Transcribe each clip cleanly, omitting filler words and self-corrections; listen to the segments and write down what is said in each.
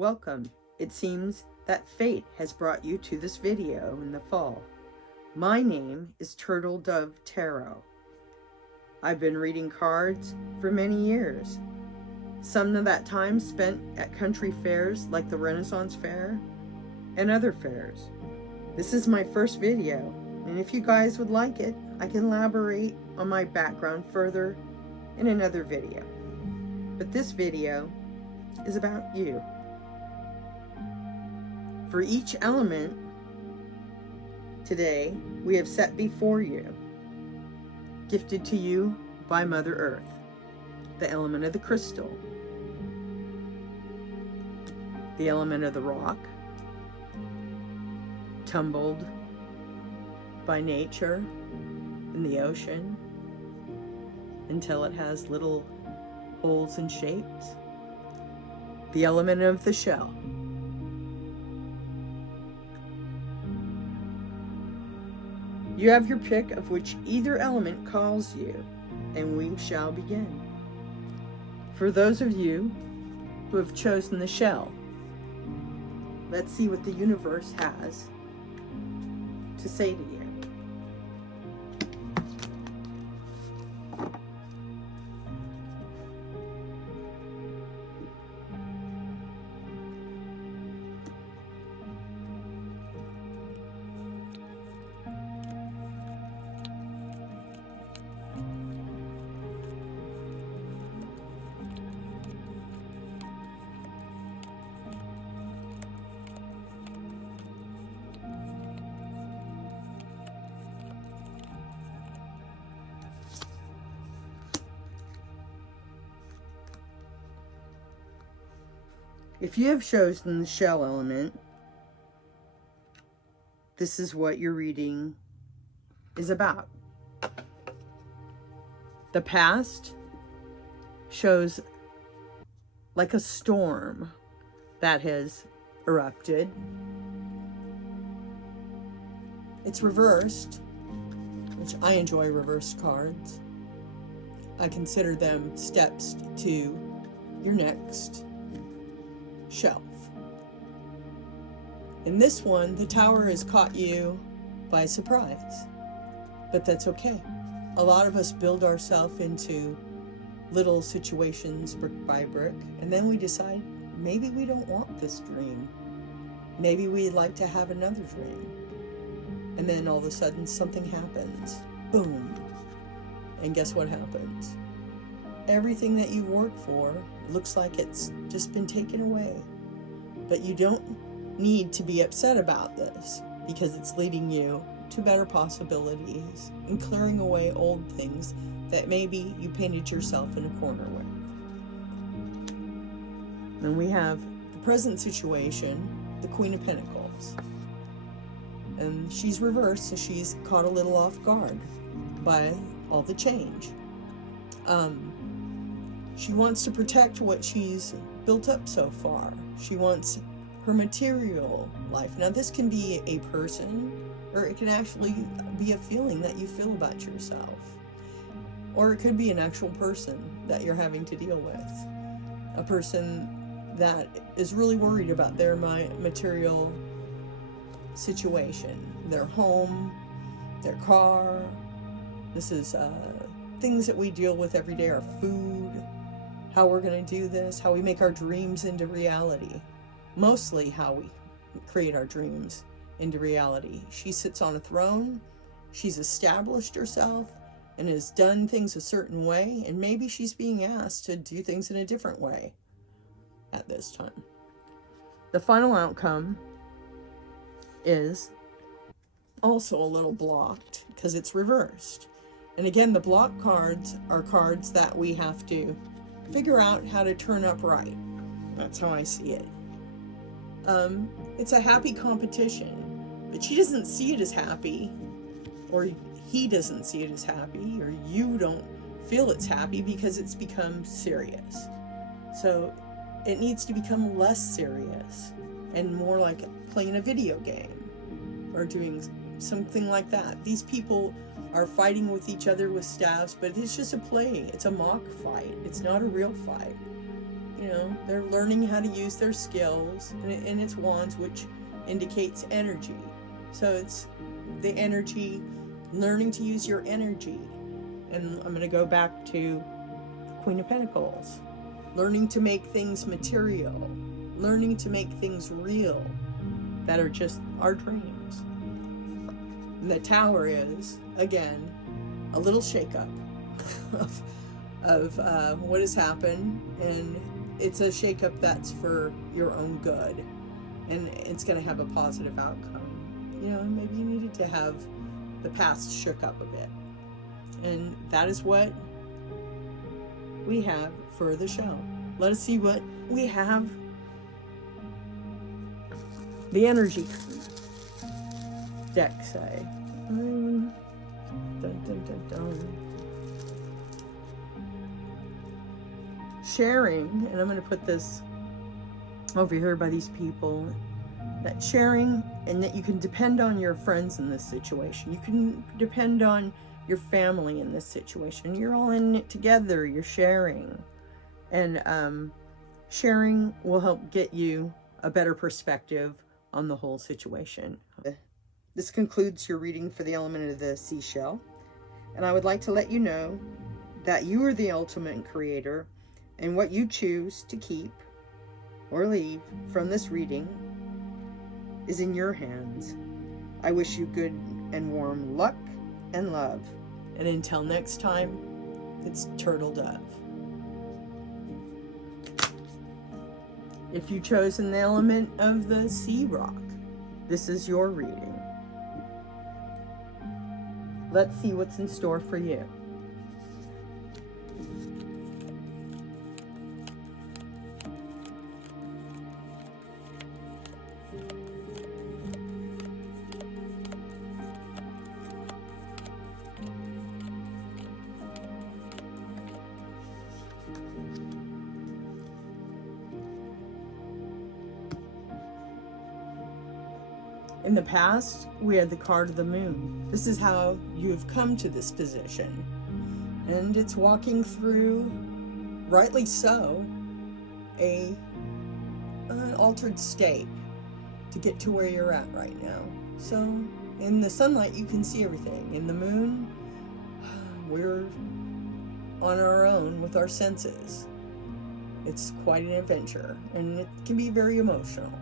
Welcome. It seems that fate has brought you to this video in the fall. My name is TurtleDove Tarot. I've been reading cards for many years. Some of that time spent at country fairs like the Renaissance Fair and other fairs. This is my first video, and if you guys would like it, I can elaborate on my background further in another video. But this video is about you. For each element today we have set before you, gifted to you by Mother Earth, the element of the crystal, the element of the rock, tumbled by nature in the ocean until it has little holes and shapes, the element of the shell, you have your pick of which either element calls you, and we shall begin. For those of you who have chosen the shell, let's see what the universe has to say to you. If you have chosen the shell element, this is what your reading is about. The past shows like a storm that has erupted. It's reversed, which I enjoy reversed cards. I consider them steps to your next shelf. In this one, the tower has caught you by surprise, but that's okay. A lot of us build ourselves into little situations brick by brick, and then we decide maybe we don't want this dream. Maybe we'd like to have another dream. And then all of a sudden something happens. Boom. And guess what happens? Everything that you work for looks like it's just been taken away. But you don't need to be upset about this, because it's leading you to better possibilities and clearing away old things that maybe you painted yourself in a corner with. Then we have the present situation, the Queen of Pentacles. And she's reversed, so she's caught a little off guard by all the change. She wants to protect what she's built up so far. She wants her material life. Now this can be a person, or it can actually be a feeling that you feel about yourself. Or it could be an actual person that you're having to deal with. A person that is really worried about their material situation. Their home, their car. This is things that we deal with every day, our food, how we're going to do this, how we make our dreams into reality. Mostly how we create our dreams into reality. She sits on a throne, she's established herself and has done things a certain way, and maybe she's being asked to do things in a different way at this time. The final outcome is also a little blocked because it's reversed. And again, the block cards are cards that we have to figure out how to turn up right. That's how I see it. It's a happy competition, but she doesn't see it as happy, or he doesn't see it as happy, or you don't feel it's happy because it's become serious. So it needs to become less serious and more like playing a video game or doing something like that. These people are fighting with each other with staves, but it's just a play. It's a mock fight. It's not a real fight. You know, they're learning how to use their skills, and it's wands, which indicates energy. So it's the energy, learning to use your energy. And I'm going to go back to Queen of Pentacles. Learning to make things material. Learning to make things real that are just our dreams. And the Tower is, again, a little shakeup of what has happened. And it's a shakeup that's for your own good. And it's going to have a positive outcome. You know, maybe you needed to have the past shook up a bit. And that is what we have for the show. Let us see what we have. The energy deck say. Dun, dun, dun, dun. Sharing, and I'm going to put this over here by these people, that sharing, and that you can depend on your friends in this situation. You can depend on your family in this situation. You're all in it together. You're sharing. And sharing will help get you a better perspective on the whole situation. This concludes your reading for the element of the seashell. And I would like to let you know that you are the ultimate creator, and what you choose to keep or leave from this reading is in your hands. I wish you good and warm luck and love. And until next time, it's TurtleDove. If you've chosen the element of the sea rock, this is your reading. Let's see what's in store for you. In the past, we had the card of the moon. This is how you have come to this position. And it's walking through, rightly so, an altered state to get to where you're at right now. So in the sunlight, you can see everything. In the moon, we're on our own with our senses. It's quite an adventure, and it can be very emotional.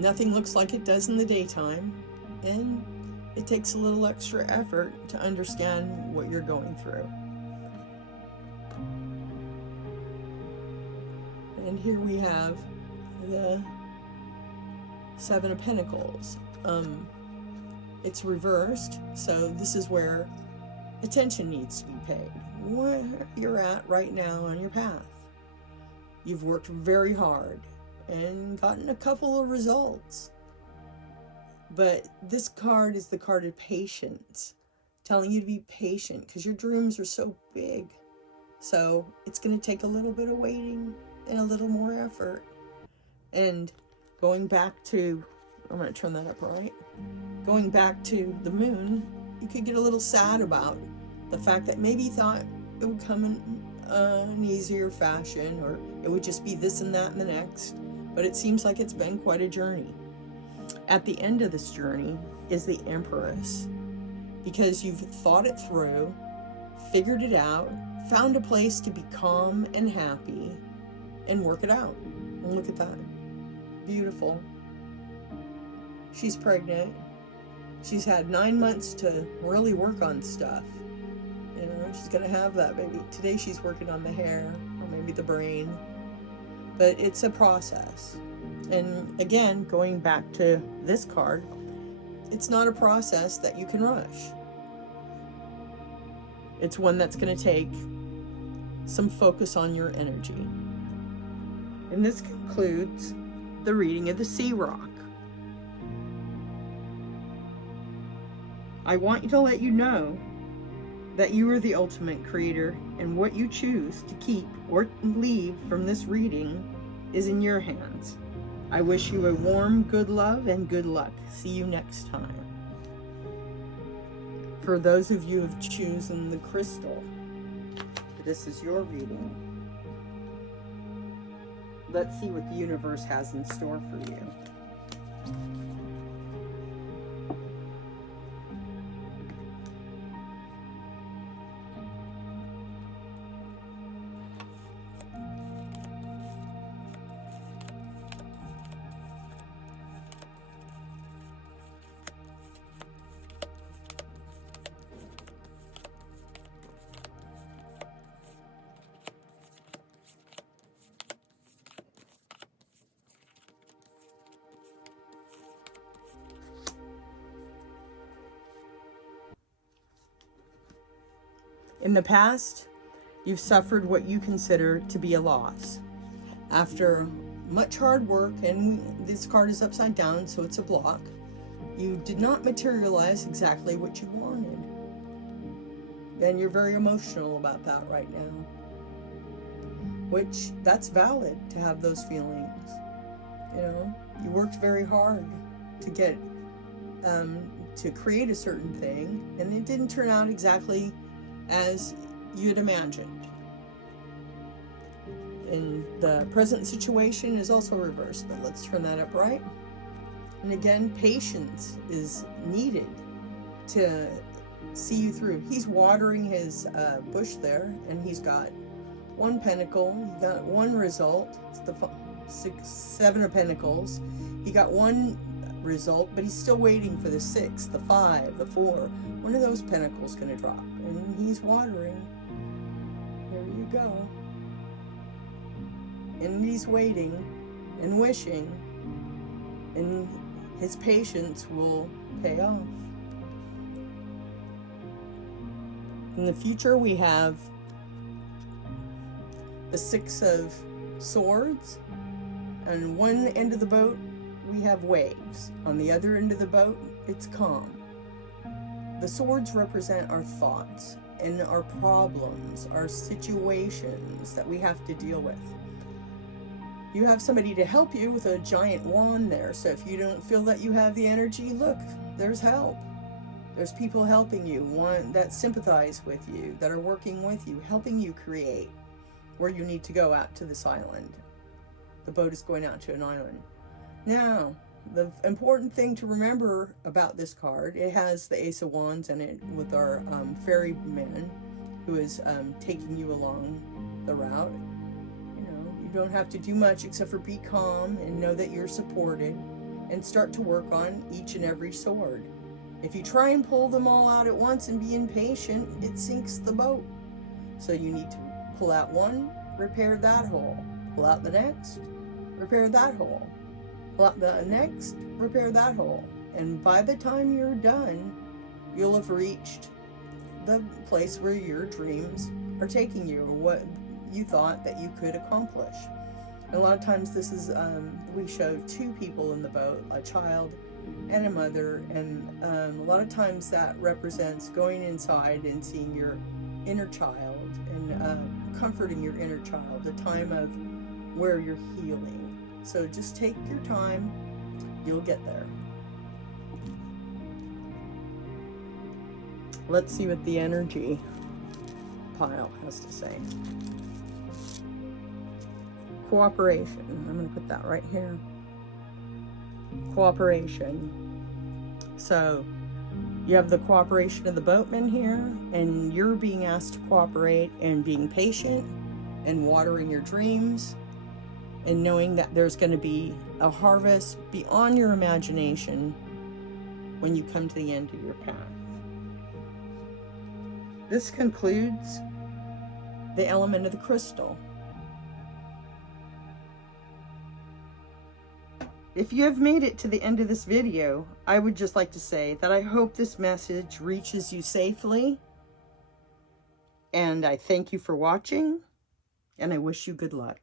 Nothing looks like it does in the daytime, and it takes a little extra effort to understand what you're going through. And here we have the Seven of Pentacles. It's reversed, so this is where attention needs to be paid. Where you're at right now on your path. You've worked very hard and gotten a couple of results. But this card is the card of patience, telling you to be patient because your dreams are so big. So it's going to take a little bit of waiting and a little more effort. And going back to, I'm going to turn that up right. Going back to the moon, you could get a little sad about the fact that maybe you thought it would come in an easier fashion, or it would just be this and that and the next. But it seems like it's been quite a journey. At the end of this journey is the Empress, because you've thought it through, figured it out, found a place to be calm and happy, and work it out. And look at that. Beautiful. She's pregnant. She's had 9 months to really work on stuff. You know, she's gonna have that baby. Today she's working on the hair, or maybe the brain. But it's a process. And again, going back to this card, it's not a process that you can rush. It's one that's going to take some focus on your energy. And this concludes the reading of the Sea Rock. I want to let you know that you are the ultimate creator, and what you choose to keep or leave from this reading is in your hands. I wish you a warm, good love and good luck. See you next time. For those of you who have chosen the crystal, this is your reading. Let's see what the universe has in store for you. In the past, you've suffered what you consider to be a loss. After much hard work, and this card is upside down, so it's a block, you did not materialize exactly what you wanted. And you're very emotional about that right now. Which, that's valid to have those feelings. You know, you worked very hard to get, to create a certain thing, and it didn't turn out exactly as you'd imagined. And the present situation is also reversed, but let's turn that up right. And again, patience is needed to see you through. He's watering his bush there, and he's got 1 pentacle. He got 1 result. It's the 7 of pentacles. He got 1 result, but he's still waiting for the 6, the 5, the 4. One of those pentacles going to drop, and he's watering. Here you go. And he's waiting and wishing, and his patience will pay off. In the future, we have the 6 of Swords. On one end of the boat, we have waves. On the other end of the boat, it's calm. The swords represent our thoughts and our problems, our situations that we have to deal with. You have somebody to help you with a giant wand there, so if you don't feel that you have the energy, look, there's help. There's people helping you, that sympathize with you, that are working with you, helping you create where you need to go out to this island. The boat is going out to an island. Now, the important thing to remember about this card, it has the Ace of Wands in it with our ferryman who is taking you along the route. You know, you don't have to do much except for be calm and know that you're supported, and start to work on each and every sword. If you try and pull them all out at once and be impatient, it sinks the boat. So you need to pull out one, repair that hole. Pull out the next, repair that hole. Pull out the next, repair that hole. And by the time you're done, you'll have reached the place where your dreams are taking you, or what you thought that you could accomplish. And a lot of times this is, we show 2 people in the boat, a child and a mother, and a lot of times that represents going inside and seeing your inner child and comforting your inner child, a time of where you're healing. So just take your time, you'll get there. Let's see what the energy pile has to say. Cooperation. I'm going to put that right here. Cooperation. So you have the cooperation of the boatman here, and you're being asked to cooperate and being patient and watering your dreams and knowing that there's going to be a harvest beyond your imagination when you come to the end of your path. This concludes the element of the crystal. If you have made it to the end of this video, I would just like to say that I hope this message reaches you safely, and I thank you for watching, and I wish you good luck.